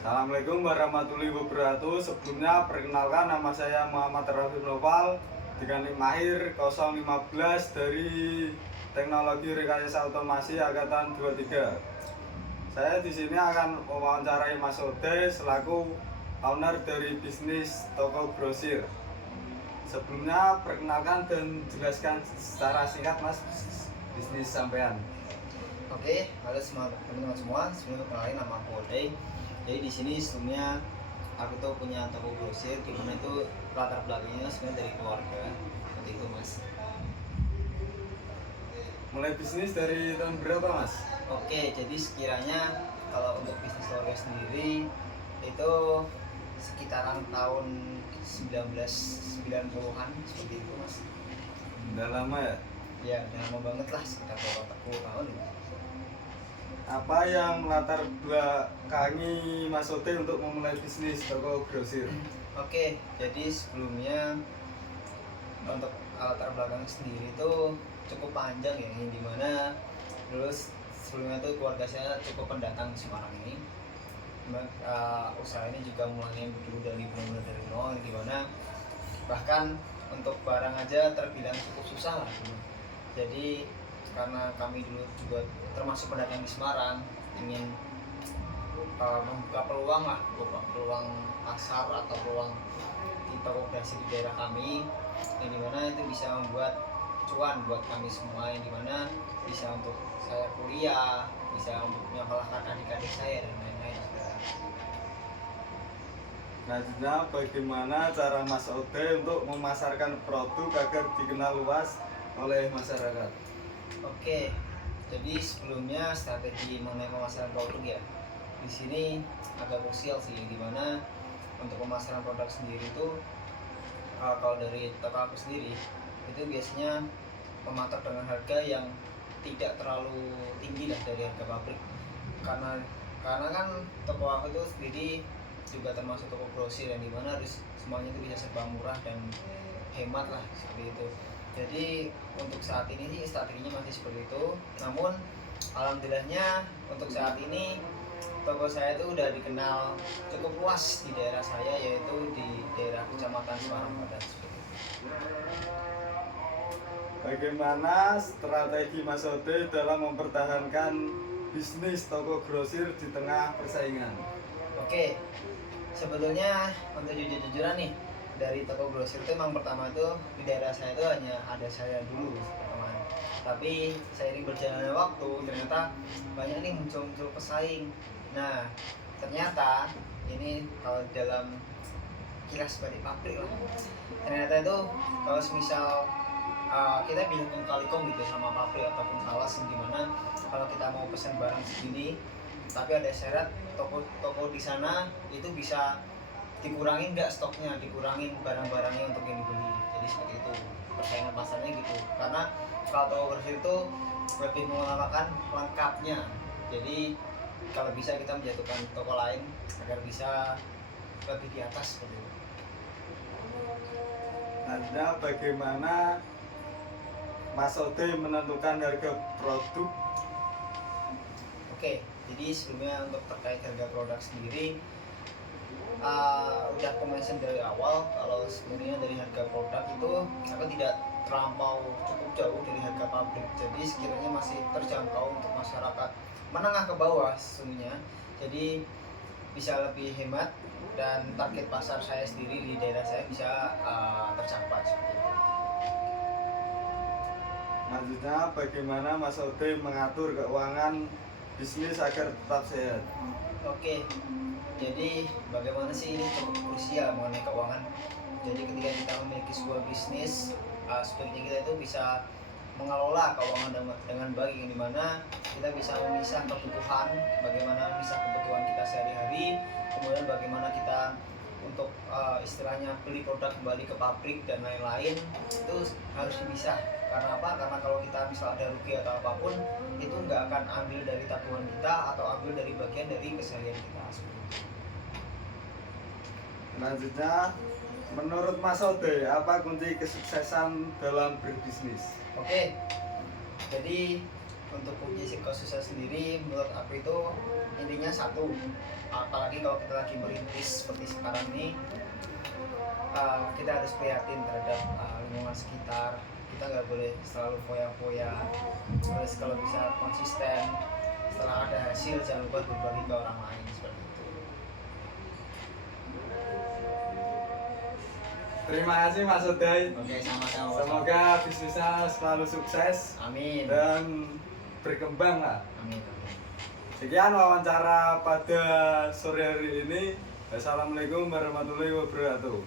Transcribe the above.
Assalamualaikum warahmatullahi wabarakatuh. Sebelumnya perkenalkan, nama saya Muhammad Rafif Noval dengan NIK Mahir 015 dari Teknologi Rekayasa Otomasi Angkatan 23. Saya di sini akan mewawancarai Mas Ode selaku owner dari bisnis toko grosir. Sebelumnya perkenalkan dan jelaskan secara singkat Mas bisnis sampean. Oke, halo semua teman-teman semua. Sebelumnya kenalin, nama aku Ode. Jadi di sini sebelumnya aku tuh punya toko grosir, di mana itu latar belakangnya sebenarnya dari keluarga. Seperti itu, Mas. Mulai bisnis dari tahun berapa Mas? Oke, jadi sekiranya kalau untuk bisnis keluarga sendiri itu sekitaran tahun 1990-an seperti itu, Mas. Udah lama ya? Ya, udah lama banget lah, sekitar 20 tahun. Apa yang latar belakangi Mas Ode untuk memulai bisnis toko grosir? Oke, jadi sebelumnya untuk latar belakang sendiri itu cukup panjang ya, yang dimana dulu sebelumnya itu keluarga saya cukup pendatang di Semarang ini. Usaha ini juga mulainya dulu dari benar-benar dari nol, yang dimana bahkan untuk barang aja terbilang cukup susah lah dulu. Jadi karena kami dulu juga termasuk pedagang di Semarang, ingin membuka peluang lah, peluang pasar atau peluang di toko grosir di daerah kami, yang dimana itu bisa membuat cuan buat kami semua, yang dimana bisa untuk saya kuliah, bisa untuk menyekolahkan adik-adik saya dan lain-lain. Selanjutnya, bagaimana cara Mas Ode untuk memasarkan produk agar dikenal luas oleh masyarakat? Oke, jadi sebelumnya strategi mengenai pemasaran produk ya, di sini agak krusial sih, dimana untuk pemasaran produk sendiri itu kalau dari toko aku sendiri itu biasanya mematok dengan harga yang tidak terlalu tinggi lah dari harga pabrik, karena kan toko aku itu sendiri juga termasuk toko grosir, yang dimana harus semuanya itu bisa serba murah dan hemat lah, seperti itu. Jadi untuk saat ini sih strateginya masih seperti itu. Namun alhamdulillahnya untuk saat ini toko saya itu udah dikenal cukup luas di daerah saya, yaitu di daerah Kecamatan Semarang Barat. Bagaimana strategi Mas Ode dalam mempertahankan bisnis toko grosir di tengah persaingan? Oke, sebetulnya untuk jujur-jujuran nih, dari toko grosir itu emang pertama tuh di daerah saya itu hanya ada saya dulu teman. Tapi seiring berjalannya waktu ternyata banyak nih muncul pesaing. Nah, ternyata ini kalau dalam kilas balik pabrik lah, ternyata itu kalau semisal kita bisa kong gitu sama pabrik ataupun falas, yang dimana kalau kita mau pesan barang segini tapi ada syarat toko di sana itu bisa dikurangin nggak stoknya, dikurangin barang-barangnya untuk yang dibeli. Jadi seperti itu persaingan pasarnya gitu, karena kalau toko grosir itu lebih mengutamakan lengkapnya. Jadi kalau bisa kita menjatuhkan toko lain agar bisa lebih di atas seperti itu. Anda bagaimana Mas Ode menentukan harga produk? Oke, jadi sebelumnya untuk terkait harga produk sendiri, udah aku mention dari awal kalau sebenarnya dari harga produk itu aku tidak terlampau cukup jauh dari harga pabrik. Jadi sekiranya masih terjangkau untuk masyarakat menengah ke bawah sesungguhnya. Jadi bisa lebih hemat dan target pasar saya sendiri di daerah saya bisa tercapai seperti itu. Selanjutnya, bagaimana Mas Ode mengatur keuangan bisnis agar tetap sehat? Oke, jadi bagaimana sih, ini cukup krusial mengenai keuangan. Jadi ketika kita memiliki sebuah bisnis, seperti kita itu bisa mengelola keuangan dengan baik, yang dimana kita bisa memisah kebutuhan, bagaimana memisah kebutuhan kita sehari-hari, kemudian bagaimana kita untuk istilahnya beli produk kembali ke pabrik dan lain-lain, itu harus dipisah. Karena apa? Karena kalau kita misal ada rugi atau apapun, itu nggak akan ambil dari tabungan kita atau ambil dari bagian dari keseharian kita. Selanjutnya, menurut Mas Ode, apa kunci kesuksesan dalam berbisnis? Oke, jadi untuk kunci kesuksesan sendiri menurut aku itu intinya satu, apalagi kalau kita lagi merintis seperti sekarang ini, kita harus prihatin terhadap lingkungan sekitar. Kita nggak boleh selalu foya-foya, terus kalau bisa konsisten, setelah ada hasil jangan lupa berbagi ke orang lain, seperti itu. Terima kasih Mas Odai. Oke, sama-sama. Semoga bisnisnya selalu sukses Amin. dan berkembang lah. Amin. Sekian wawancara pada sore hari ini. Assalamualaikum warahmatullahi wabarakatuh.